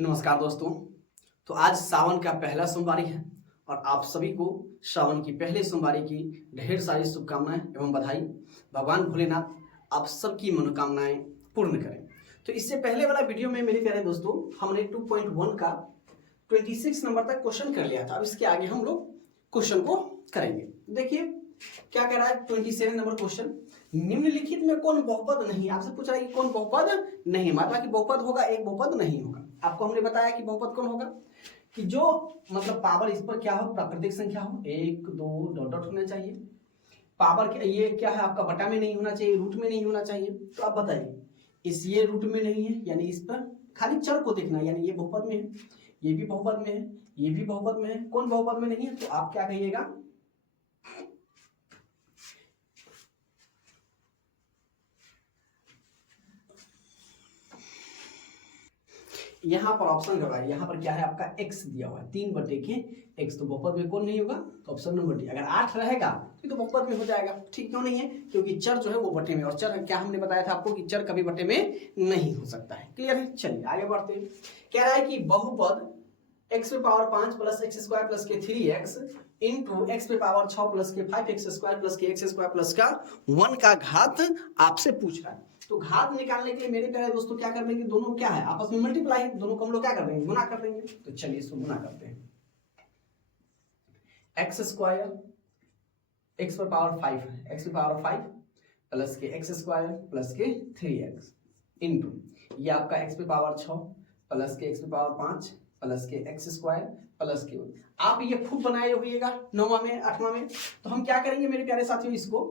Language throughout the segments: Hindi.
नमस्कार दोस्तों। तो आज सावन का पहला सोमवारी है और आप सभी को सावन की पहले सोमवारी की ढेर सारी शुभकामनाएं एवं बधाई। भगवान भोलेनाथ आप सबकी मनोकामनाएं पूर्ण करें। तो इससे पहले वाला वीडियो में मेरे प्यारे दोस्तों हमने 2.1 का 26 नंबर तक क्वेश्चन कर लिया था। अब इसके आगे हम लोग क्वेश्चन को करेंगे। देखिए क्या कह रहा है 27 नंबर क्वेश्चन, निम्नलिखित में कौन बहुपद नहीं। आपसे पूछ रहा है कि कौन बहुपद नहीं। मतलब कि बहुपद होगा, एक बहुपद नहीं होगा। आपको हमने बताया कि बहुपद कौन होगा कि जो मतलब पावर इस पर क्या हो, प्राकृतिक संख्या हो, 1 2 डॉट डॉट होना चाहिए। पावर ये क्या है आपका, बटा में नहीं होना चाहिए, रूट में नहीं होना चाहिए। तो आप बताइए इस ये रूट में नहीं है, यानी इस पर खाली चर को देखना है, यानी ये बहुपद में है, ये भी बहुपद में है, ये भी बहुपद में है। कौन बहुपद में नहीं है? तो आप क्या कहिएगा, यहां पर ऑप्शन लगाए। यहां पर क्या है आपका x दिया हुआ है, 3/के x। तो बहुपद में कौन नहीं होगा? तो ऑप्शन नंबर डी। अगर 8 रहेगा तो बहुपद में हो जाएगा। ठीक क्यों नहीं है? क्योंकि चर जो है वो बटे में, और चर क्या हमने बताया था आपको कि चर कभी बटे में नहीं हो सकता है। क्लियर है? चलिए आगे बढ़ते हैं। कह रहा है कि बहुपद x पे power 5 plus x square plus के 3x इंटू x पे पावर 6 प्लस के 5x स्क्वायर प्लस के x स्क्वायर प्लस का 1 का घात आपसे पूछ रहा है। तो घात निकालने के लिए मेरे प्यारे दोस्तों क्या कर देंगे, दोनों क्या है आपस में मल्टीप्लाई है, दोनों को हम लोग क्या कर देंगे, गुना कर देंगे। तो चलिए इसको गुना करते हैं। एक्स स्क्वायर एक्स पर पावर 5 है, एक्स पर पावर 5 प्लस के एक्स स्क्वायर प्लस के 3x इंटू ये आपका एक्स पे पावर 6 प्लस के एक्स पे पावर 5 प्लस के एक्स स्क्वायर प्लस के 1। आप ये खूब बनाए होइएगा 9वां में 8वां में। तो हम क्या करेंगे मेरे प्यारे साथियों, इसको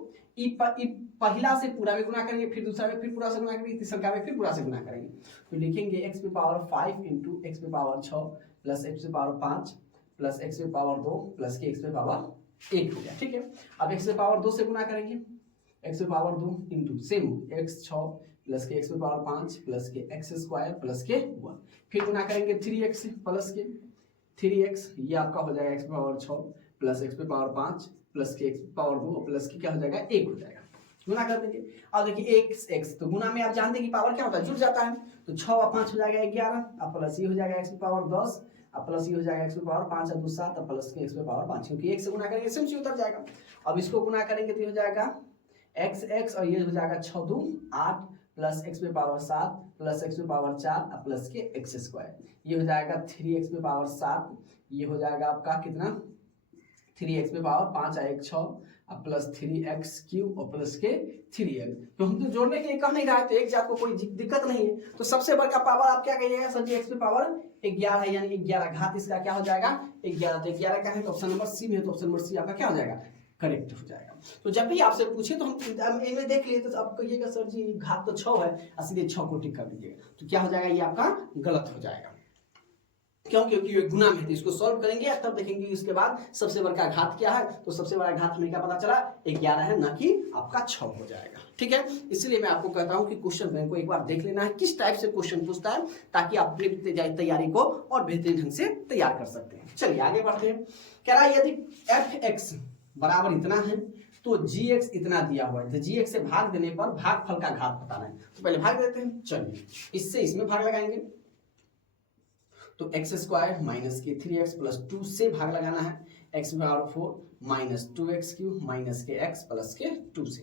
पहला से पूरा में गुना करेंगे, फिर दूसरा में फिर पूरा से गुना करेंगे, तीसरा में फिर पूरा से गुना करेंगे। तो लिखेंगे एक्स पे पावर 5 इंटू एक्स पे पावर 6 प्लस एक्स पे पावर 5 प्लस एक्स पे पावर 2 प्लस के एक्स पे पावर 1 हो गया। ठीक है, अब एक्स पे पावर 2 से गुना करेंगे, एक्स पे power 2 into same x 6 plus के एक्स पे पावर 5 प्लस के एक्स स्क्वायर प्लस के 1। फिर गुना करेंगे 3x प्लस के 3x, ये आपका हो जाएगा एक्स पे पावर 6 प्लस एक्स पे पावर 5 प्लस के एक्स पे पावर 2 प्लस के क्या हो जाएगा 1 हो जाएगा। गुना कर देंगे। अब देखिए x तो गुना में आप जानते हैं कि पावर क्या होता है, जुड़ जाता है। तो 6 और 5 हो जाएगा 11, अब प्लस ये हो जाएगा एक्स पे पावर 10, अब प्लस ये हो जाएगा एक्स पे पावर 5 और 2 7, अब प्लस के एक्स पे पावर 5, क्योंकि 1 से गुना करेंगे सेम चीज उतर जाएगा। अब इसको गुना करेंगे तो ये हो जाएगा x और ये हो जाएगा 6 2 8 प्लस एक्स पे पावर 7 प्लस एक्स पे पावर 4 प्लस के एक्स स्क्वायर, ये हो जाएगा 3x पे पावर 7, ये हो जाएगा आपका कितना 3x पे पावर 5 और 1 6 अब प्लस 3x क्यूब और प्लस के 3x। तो हम तो जोड़ने के लिए कह नहीं रहे थे, एक जात को कोई दिक्कत नहीं है। तो सबसे बड़ा पावर आप क्या कहिएगा सर जी, x पे पावर 11 है, यानी 11 घात इसका क्या हो जाएगा 11। तो 11 का है तो ऑप्शन नंबर सी में है, तो ऑप्शन नंबर सी आपका क्या हो जाएगा, करेक्ट हो जाएगा। तो जब भी आपसे पूछे तो हम इनमें देख लिए तो आप कहिएगा सर जी घात तो 6 है, सीधे 6 को टिक कर दीजिएगा। तो क्या हो जाएगा, ये आपका गलत हो जाएगा। क्यों? क्योंकि ये गुना में है। तो इसको सॉल्व करेंगे तब देखेंगे इसके बाद सबसे बड़ा घात क्या है। तो सबसे बड़ा घात हमें क्या पता चला 11 है, ना कि आपका 6 हो जाएगा। ठीक है, इसलिए मैं आपको कहता हूं कि क्वेश्चन बैंक को एक बार देख लेना है किस टाइप से क्वेश्चन पूछता है, ताकि आप अपनी तैयारी को और बेहतरीन ढंग से तैयार कर सकते हैं। चलिए आगे बढ़ते हैं। कह रहा है यदि fx बराबर इतना है तो gx इतना दिया हुआ है, तो gx से भाग देने पर भागफल का घात बताना है। तो पहले भाग देते हैं। चलिए इससे इसमें भाग लगाएंगे, तो एक्स स्क्वायर माइनस के 3x प्लस 2 से भाग लगाना है, x power 4 minus 2x cube minus के x प्लस के 2 से।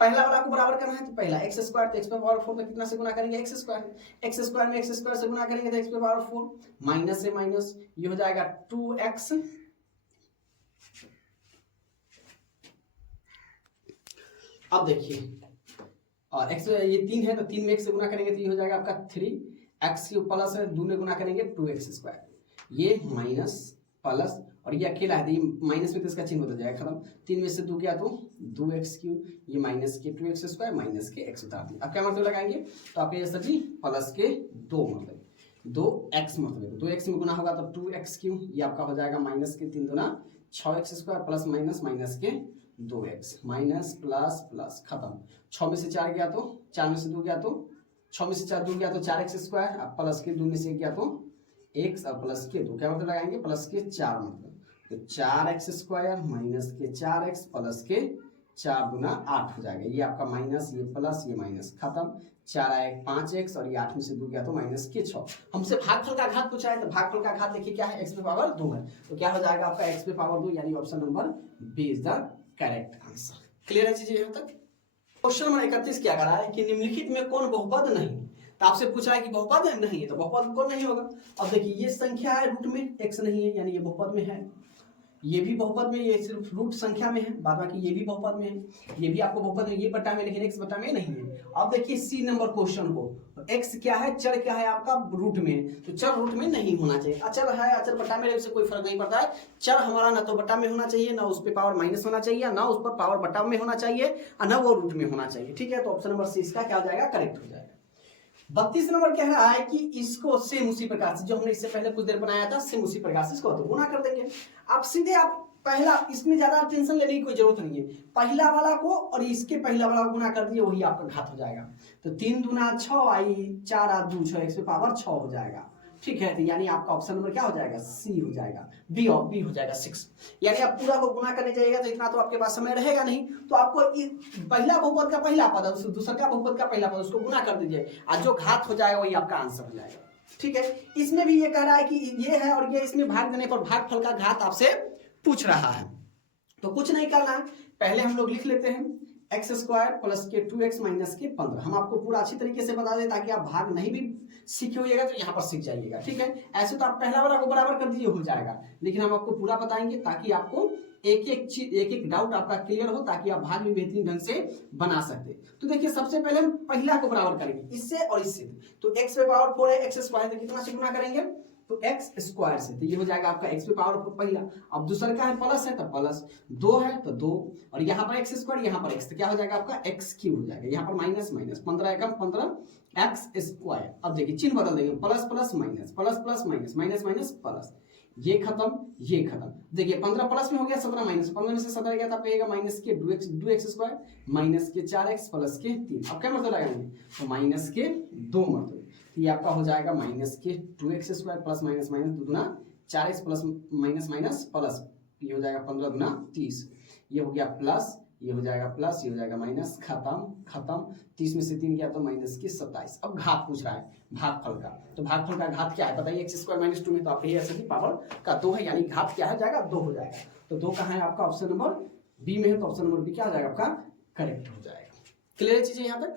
पहला वाला को बराबर करना है, तो पहला एक्स स्क्वायर तो एक्स पावर 4 तो कितना से गुना करेंगे एक्स स्क्वायर में एक्स स्क्वायर से गुना करेंगे तो एक्स पावर 4 माइनस से माइनस ये हो जाएगा 2x। अब देखिए और x ये 3 है तो 3 में 1 से गुना करेंगे तो ये हो जाएगा आपका 3x क्यूब प्लस 2 में गुना करेंगे 2x स्क्वायर, ये माइनस प्लस और ये अकेला है, ये माइनस में तो इसका चिन्ह बदल जाएगा खत्म। 3 में से 2 गया तो 2x क्यूब, ये माइनस के 2x स्क्वायर माइनस के x उतार दिया। अब क्या मतलब लगाएंगे तो आपके सर जी प्लस के 2 मतलब 2x मतलब 2x में गुना होगा तो 2x क्यूब, ये आपका हो जाएगा माइनस के 3 दूना 6x square plus minus minus के 2x माइनस प्लस प्लस खत्म। 6 में से 4 गया तो 4 में से 2 गया तो 6 में से 4 2 गया तो 4x स्क्वायर, अब प्लस के 2 में से गया तो x और प्लस के 2 क्या मतलब लगाएंगे प्लस के 4 मतलब तो 4x स्क्वायर माइनस के 4x प्लस के 4 दूना 8 हो जाएगा, ये आपका माइनस, ये प्लस, ये माइनस, खत्म। 4 आए 5x और ये 8 में से 2 गया तो माइनस के 6। हमसे भागफल का घात पूछा है, तो भागफल का घात देखिए क्या है, x पे पावर 2 है, तो क्या हो जाएगा आपका x पे पावर 2, यानी option number B is the correct answer. Clear है चीजें यहाँ तक? क्वेश्चन नंबर 31 क्या कर रहा है कि निम्नलिखित में कौन बहुपद नहीं, तो आपसे पूछा है कि बहुपद नहीं है, तो बहुपद कौन नहीं होगा। अब देखिए ये संख्या है रूट में, x नहीं है यानी ये बहुपद में है, ये भी बहुपद में, ये सिर्फ रूट संख्या में है, बाद बाकी ये भी बहुपद में है, ये भी आपको बहुपद में, ये बटा में, लेकिन x बटा में नहीं है। अब देखिए सी नंबर क्वेश्चन को, x क्या है, चर क्या है आपका रूट में, तो चर रूट में नहीं होना चाहिए, अचर है, अचर बटा में से कोई फर्क नहीं पड़ता है। चर हमारा ना तो बटा में होना चाहिए, ना उस पर पावर माइनस होना चाहिए, ना उस पर पावर बटा में होना चाहिए, और ना वो रूट में होना चाहिए। ठीक है, तो ऑप्शन नंबर सी इसका क्या हो जाएगा, करेक्ट हो जाएगा। 32 नंबर कह रहा है कि इसको सेम उसी प्रकार से जो हमने इससे पहले कुछ देर बनाया था, सेम उसी प्रकार से इसको तो गुना कर देंगे। आप सीधे आप पहला, इसमें ज्यादा टेंशन लेने की कोई जरूरत नहीं है, पहला वाला को और इसके पहला वाला को गुना कर दिए, वही आपका घात हो जाएगा। तो 3 दूना 6 आई, 4 आ 2 6, x पे पावर 6 हो जाएगा। ठीक है, तो यानी आपका ऑप्शन नंबर क्या हो जाएगा, सी हो जाएगा, बी हो जाएगा 6। यानी आप पूरा को गुना करने जाइएगा तो इतना तो आपके पास समय रहेगा नहीं, तो आपको पहला बहुपद का पहला पद, दूसरा का बहुपद का पहला पद, उसको गुना कर दीजिए, और जो घात हो जाएगा वही आपका आंसर हो जाएगा। ठीक है, इसमें भी ये कह रहा है कि ये है और ये, इसमें भाग देने पर भागफल का घात आपसे पूछ रहा है, तो कुछ नहीं करना है, पहले हम लोग लिख लेते हैं एक्स स्क्वायर प्लस के 2x माइनस के 15। हम आपको पूरा अच्छी तरीके से बता दें ताकि आप भाग नहीं भी सीखे होइएगा तो यहाँ पर सीख जाइएगा। ठीक है, ऐसे तो आप पहला वाला को बराबर कर दीजिए, हो जाएगा, लेकिन हम आपको पूरा बताएंगे ताकि आपको एक एक चीज, एक एक डाउट आपका क्लियर हो, ताकि आप भाग भी बेहतरीन ढंग से बना सकते। तो देखिए सबसे पहले हम पहला को बराबर करेंगे इससे और इससे, तो x पे पावर 4 है, x स्क्वायर तो कितना से गुना करेंगे, तो x स्क्वायर से, तो ये हो जाएगा आपका x पे पावर पहला। अब दूसरा का है प्लस है, तो प्लस, 2 है तो 2, और यहाँ पर x स्क्वायर, यहाँ पर x, तो क्या हो जाएगा आपका x क्यूब हो जाएगा, यहाँ पर माइनस माइनस, 15 एकम 15 x स्क्वायर। अब देखिए चिन्ह बदल देंगे, plus plus minus, plus plus minus, minus minus plus, ये खत्म ये खत्म। देखिए 15 प्लस में हो गया, 17 माइनस, 15 में से 17 गया, तब पेगा माइनस के 2x स्क्वायर माइनस के 4x प्लस के 3। अब क्या मतलब लगाएंगे, तो माइनस के 2 मतलब, ये आपका हो जाएगा माइनस के 2x square plus minus minus 2 दूना 4x plus minus minus plus, ये हो जाएगा 15 दूना 30, ये हो गया प्लस, ये हो जाएगा प्लस, ये हो जाएगा माइनस, खत्म खत्म। 30 में से 3 गया तो माइनस के 27। अब घात पूछ रहा है भागफल का, तो भागफल का घात क्या है बताइए, x स्क्वायर माइनस 2 में तो आप यही ऐसे पावर का 2 है, यानी घात क्या है जाएगा 2 हो जाएगा। तो 2 कहाँ है आपका, ऑप्शन नंबर बी में है, तो ऑप्शन नंबर बी क्या हो जाएगा आपका, करेक्ट हो जाएगा। क्लियर चीजें यहाँ तक?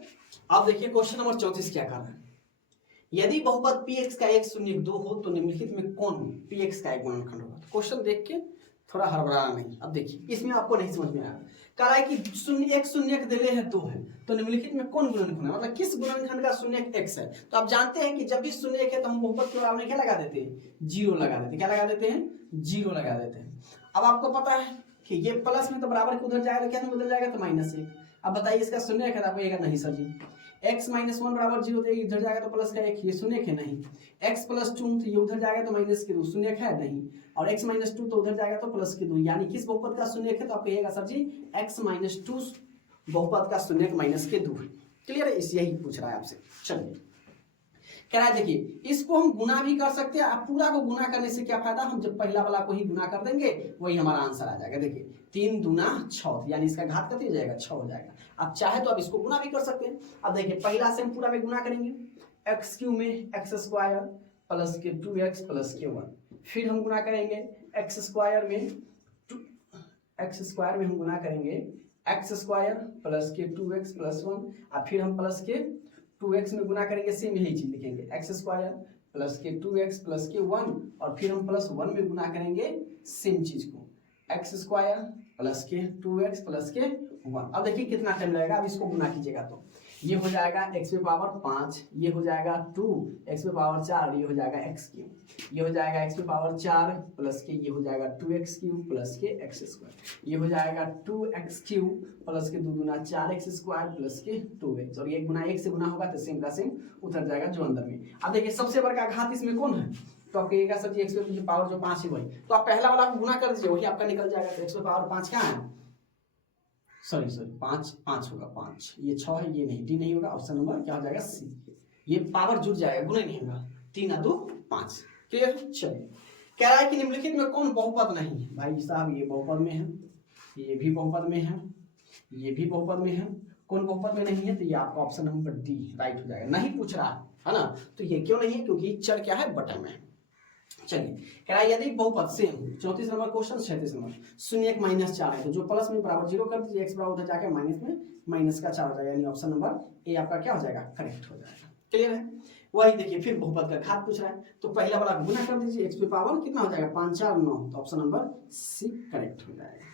आप देखिए क्वेश्चन नंबर 34 क्या कर रहा है, यदि बहुपद px का 1 शून्य 2 हो तो निम्नलिखित में कौन px का एक गुणनखंड होगा। क्वेश्चन देख के थोड़ा हड़बड़ाना नहीं। अब देखिए इसमें आपको नहीं समझ में आया, कह रहा है कि शून्य 1 शून्य दिले है 2 है, तो निम्नलिखित में कौन गुणनखंड है, मतलब किस गुणनखंड का शून्य x है। तो आप जानते हैं कि जब भी शून्य है तो हम बहुपद के बराबर क्या लगा देते हैं, 0 लगा देते हैं। क्या लगा देते हैं, 0 लगा देते हैं। अब आपको पता है कि ये प्लस में तो बराबर के उधर जाएगा, क्या में बदल जाएगा, तो माइनस 1। अब बताइए इसका शून्य है, आपको ये नहीं सर जी, x माइनस 1 बराबर 0, तो इधर जाएगा तो प्लस का 1, ये शून्य है नहीं, x प्लस 2 तो ये उधर जाएगा तो माइनस के 2, शून्य है नहीं, और x माइनस 2 तो उधर जाएगा तो प्लस के 2, यानी किस बहुपद का शून्य है, तो आप कहिएगा सर जी x माइनस 2 बहुपद का शून्य माइनस के 2 है। क्लियर है, इस यही पूछ रहा है आपसे। चलिए कह रहा है देखिए इसको हम गुना भी कर सकते हैं, आप पूरा को गुना करने से क्या फायदा, हम जब पहला वाला को ही गुना कर देंगे वही हमारा आंसर आ जाएगा। देखिए 3 दूना 6, यानी इसका घात कितनी हो जाएगा, 6 हो जाएगा। आप चाहे तो आप इसको गुना भी कर सकते हैं। अब देखिए पहला से हम पूरा में गुना करेंगे, एक्स क्यूब में एक्स स्क्वायर प्लस के 2x प्लस के 1, फिर हम गुना करेंगे एक्स स्क्वायर में हम गुना करेंगे एक्स स्क्वायर प्लस के 2x प्लस 1, और फिर हम प्लस के 2x में गुना करेंगे, सेम यही चीज लिखेंगे एक्स स्क्वायर प्लस के 2x प्लस के 1, और फिर हम प्लस 1 में गुना करेंगे सेम चीज को, एक्स स्क्वायर प्लस के 2x प्लस के 1। अब देखिए कितना टाइम लगेगा, अब इसको गुना कीजिएगा तो ये हो जाएगा x पे पावर 5, ये हो जाएगा 2 x पे पावर 4, ये हो जाएगा x क्यूब, ये हो जाएगा x पे पावर 4 प्लस के, ये हो जाएगा 2x क्यूब प्लस के x स्क्वायर, ये हो जाएगा 2x क्यूब प्लस के 2 दूना 4x स्क्वायर प्लस के 2x, और ये गुना 1 से गुना होगा तो सेम का सेम उतर जाएगा जो अंदर में। अब देखिए सबसे बड़ा घात इसमें कौन है, तो आप कहिएगा सर जी x पे पावर जो 5 है वही, तो आप पहला वाला गुना कर दीजिए वही आपका निकल जाएगा। तो x पे पावर 5 क्या है, सॉरी 5 होगा, 5 ये 6 है, ये नहीं, डी नहीं होगा, ऑप्शन नंबर क्या हो जाएगा सी, ये पावर जुड़ जाएगा, गुना नहीं होगा, 3 और 2 5। क्लियर? चलिए कह रहा है कि निम्नलिखित में कौन बहुपद नहीं है, भाई साहब ये बहुपद में है, ये भी बहुपद में है, ये भी बहुपद में है, कौन बहुपद में नहीं है, तो ये आपका ऑप्शन नंबर डी राइट हो जाएगा। नहीं पूछ रहा है ना, तो ये क्यों नहीं है, क्योंकि चर क्या है, बटा में है। चलिए कह रहा है यदि बहुपद same 34 number question 36 number 0 1 minus 4 है, तो जो प्लस में बराबर 0 कर दीजिए, एक्स बराबर उधर जाके माइनस में माइनस का 4 हो जाएगा, यानी ऑप्शन नंबर ए आपका क्या हो जाएगा, करेक्ट हो जाएगा। क्लियर है। वही देखिए फिर बहुपद का घात पूछ रहा है, तो पहला वाला गुना कर दीजिए, एक्स पे पावर कितना हो जाएगा 5 4 9, तो ऑप्शन नंबर सी करेक्ट हो जाएगा।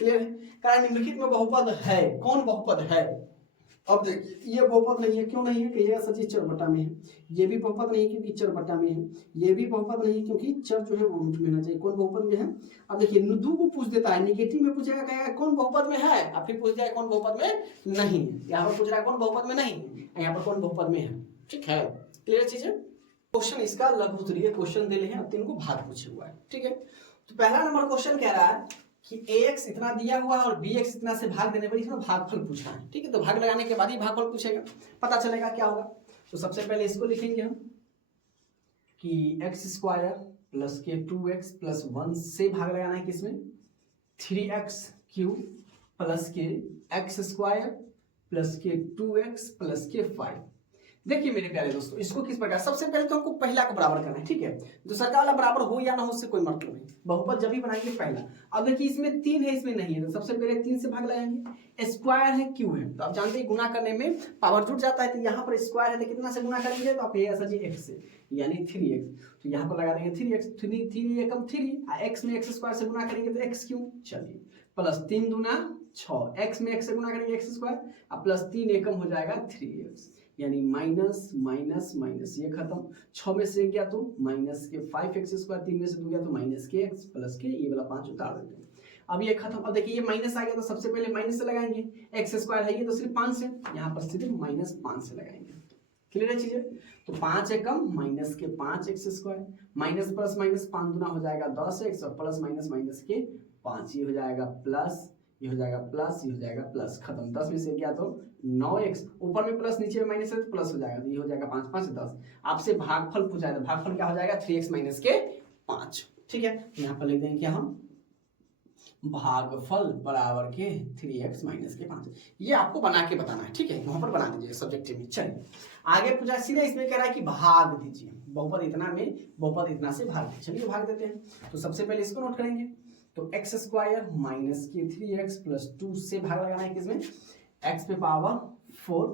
क्लियर है। कारण निम्नलिखित में बहुपद है, कौन बहुपद है, अब देखिए ये बहुपद नहीं है, क्यों नहीं है, कहिएगा सर जी चर बट्टा में है, ये भी बहुपद नहीं है क्योंकि चर बट्टा में है, ये भी बहुपद नहीं है क्योंकि चर जो है वो रूट में होना चाहिए, कौन बहुपद में है। अब देखिए दो को पूछ देता है, निगेटिव में पूछेगा, कहेगा कौन बहुपद में है, अब फिर पूछ दिया कौन बहुपद में नहीं है, यहाँ पर पूछ रहा है कौन बहुपद में नहीं, यहाँ पर कौन बहुपद में है। ठीक है, क्लियर चीज है। क्वेश्चन इसका लघु उत्तरीय क्वेश्चन दे रहे हैं, 3 को भाग पूछे हुआ है। ठीक है, तो पहला नंबर क्वेश्चन कह रहा है कि ax इतना दिया हुआ और bx इतना से भाग देने पर इसमें भागफल पूछना है। ठीक है, तो भाग लगाने के बाद ही भागफल पूछेगा, पता चलेगा क्या होगा। तो सबसे पहले इसको लिखेंगे हम कि x स्क्वायर प्लस के 2x प्लस 1 से भाग लगाना है किसमें, 3x क्यूब प्लस के x स्क्वायर प्लस के 2x प्लस के 5। देखिए मेरे प्यारे दोस्तों, इसको किस प्रकार, सबसे पहले तो हमको पहला को बराबर करना है। ठीक है, दूसरा का वाला बराबर हो या ना हो उससे कोई मतलब नहीं, बहुपद जब भी बनाएंगे पहला। अब देखिए इसमें 3 है, इसमें नहीं है, तो सबसे पहले 3 से भाग लगाएंगे, स्क्वायर है क्यू है, तो आप जानते हैं गुना करने में पावर जुट जाता है, तो यहाँ पर स्क्वायर है तो कितना से गुना करेंगे, तो आप ये ऐसा जी x से, यानी 3x, तो यहाँ पर लगा देंगे 3x, 3 एकम 3, x में x स्क्वायर से गुना करेंगे तो x क्यूब, चलिए प्लस 3 दूना 6, x में x से गुना करेंगे x स्क्वायर, अब प्लस 3 एकम हो जाएगा 3x, यानी माइनस माइनस माइनस, ये खत्म, 6 में से गया तो माइनस के 5x स्क्वायर, 3 में से 2 गया तो माइनस के x प्लस के ये वाला 5 उतार देते हैं। अब ये खत्म। अब देखिए ये माइनस आ गया तो सबसे पहले माइनस से लगाएंगे, x स्क्वायर है ये तो सिर्फ 5 है, यहाँ पर सिर्फ माइनस 5 से लगाएंगे। क्लियर है चीजें, तो 5 एकम माइनस के 5x square, minus plus minus 5 गुना हो जाएगा 10x और प्लस माइनस माइनस के 5, ये हो जाएगा प्लस, ये हो जाएगा प्लस, ये हो जाएगा प्लस, खत्म। 10 में से गया तो 9x, ऊपर में प्लस नीचे में माइनस है तो प्लस हो जाएगा, तो ये हो जाएगा 5 5 10। आपसे भागफल पूछा है, भागफल क्या हो जाएगा 3x माइनस के 5। ठीक है, यहाँ पर लिख देंगे क्या हम, भागफल बराबर के 3x माइनस के 5, ये आपको बना के बताना है। ठीक है, वहां पर बना दीजिए सब्जेक्टिव में। चलिए आगे पूछा सीधा इसमें कह रहा है कि भाग दीजिए, बहुपद इतना में बहुपद इतना से भाग दीजिए, चलिए भाग देते हैं। तो सबसे पहले इसको नोट करेंगे, तो x स्क्वायर माइनस के 3x प्लस 2 से भाग लगाना है किसमें, x पे पावर 4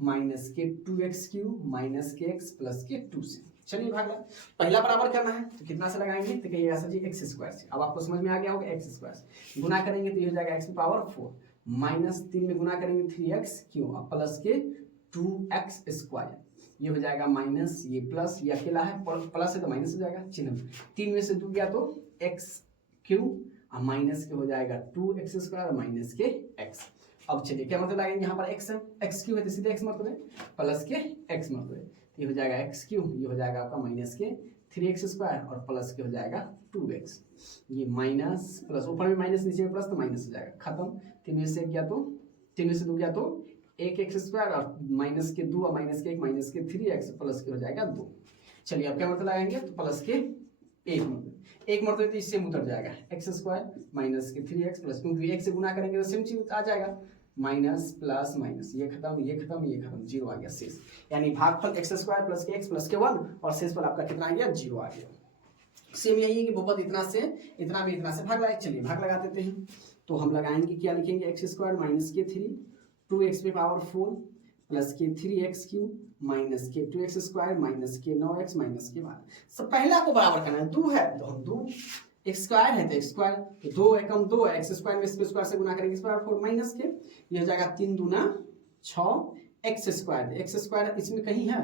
माइनस के 2x क्यूब माइनस के x प्लस के 2 से। चलिए भाग लगा, पहला बराबर करना है तो कितना से लगाएंगे, तो कहिएगा सर जी x स्क्वायर से। अब आपको समझ में आ गया होगा, x स्क्वायर से गुना करेंगे तो ये हो जाएगा x पे पावर 4 माइनस 3 में गुना करेंगे 3x क्यूब और प्लस के 2x स्क्वायर, ये हो जाएगा माइनस, ये प्लस, ये अकेला है प्लस है तो माइनस हो जाएगा चिन्ह, 3 में से 2 गया तो x क्यूब और माइनस के हो जाएगा 2x स्क्वायर माइनस के x। अब चलिए क्या मतलब लगाएंगे, यहाँ पर x है, x क्यूब है तो सीधे x मतलब है, प्लस के x मतलब है, ये हो जाएगा x क्यूब, ये हो जाएगा आपका माइनस के 3x स्क्वायर और प्लस के हो जाएगा 2x, ये माइनस प्लस, ऊपर में माइनस नीचे में प्लस तो माइनस हो जाएगा, खत्म। 3 में से गया तो 3 में से 2 गया तो 1x स्क्वायर और माइनस के 2 और माइनस के 1 माइनस के 3x प्लस के हो जाएगा 2। चलिए अब क्या मतलब लगाएंगे, तो प्लस के 1 मतलब तो इससे उतर जाएगा x स्क्वायर माइनस के 3x प्लस, क्योंकि 1 से गुना करेंगे तो सेम चीज आ जाएगा, माइनस प्लस माइनस, ये खत्म ये खत्म ये खत्म, 0 आ गया शेष, यानी भागफल x स्क्वायर प्लस के x प्लस के 1 और शेष पर आपका कितना आ गया, 0 आ गया। सेम यही है कि बहुपद इतना से इतना में इतना से भाग लगाए। चलिए भाग लगा देते हैं, तो हम लगाएंगे क्या लिखेंगे, x स्क्वायर माइनस के 3 2x पे पावर 4 प्लस के 3x क्यूब माइनस के 2x स्क्वायर माइनस के 9x माइनस के 12। सब पहला को बराबर करना है, 2 है तो हम 2, x स्क्वायर है तो x स्क्वायर, तो 2 एकम 2 है, x स्क्वायर में इसके स्क्वायर से गुना करेंगे, स्क्वायर 4 माइनस के, ये हो जाएगा 3 दूना 6 x स्क्वायर, x स्क्वायर इसमें कहीं है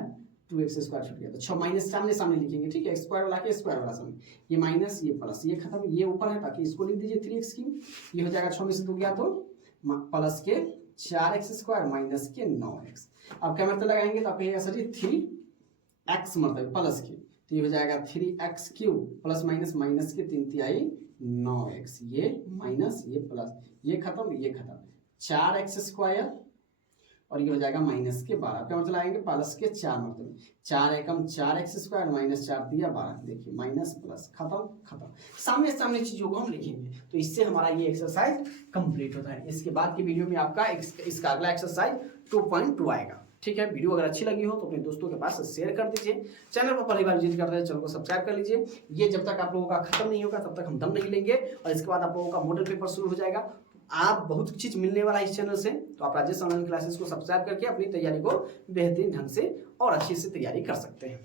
2x स्क्वायर छूट गया तो 6 माइनस सामने सामने लिखेंगे। ठीक है, स्क्वायर वाला के स्क्वायर वाला सामने, ये माइनस ये प्लस, ये खत्म, ये ऊपर है ताकि इसको लिख दीजिए 3x क्यूब, ये हो जाएगा 6 में से 2 गया तो प्लस के 4x स्क्वायर माइनस के 9x। अब क्या मतलब लगाएंगे, तो आप ये ऐसा जी 3x मतलब प्लस के, तो ये हो जाएगा 3x cube plus minus minus के 3 तिहाई 9x, ये माइनस ये प्लस, ये खत्म ये खत्म, 4x स्क्वायर और ये हो जाएगा -12। क्या मतलब आएंगे प्लस के 4 मतलब 4 एकम 4x² -4 दिया 12। देखिए माइनस प्लस खत्म खत्म, सामने सामने चीजों को हम लिखेंगे तो इससे हमारा ये एक्सरसाइज कंप्लीट होता है। इसके बाद की वीडियो में आपका इसका अगला एक्सरसाइज 2.2 आएगा। ठीक है, वीडियो अगर अच्छी लगी हो तो अपने दोस्तों के पास शेयर कर दीजिए। चैनल पर पहली बार विजिट करते हैं चैनल को सब्सक्राइब कर लीजिए। ये जब तक आप लोगों का खत्म नहीं होगा तब तक हम दम नहीं लेंगे, और इसके बाद आप लोगों का मॉडल पेपर शुरू हो जाएगा। आप बहुत चीज मिलने वाला है इस चैनल से, तो आप राजेश ऑनलाइन क्लासेस को सब्सक्राइब करके अपनी तैयारी को बेहतरीन ढंग से और अच्छे से तैयारी कर सकते हैं।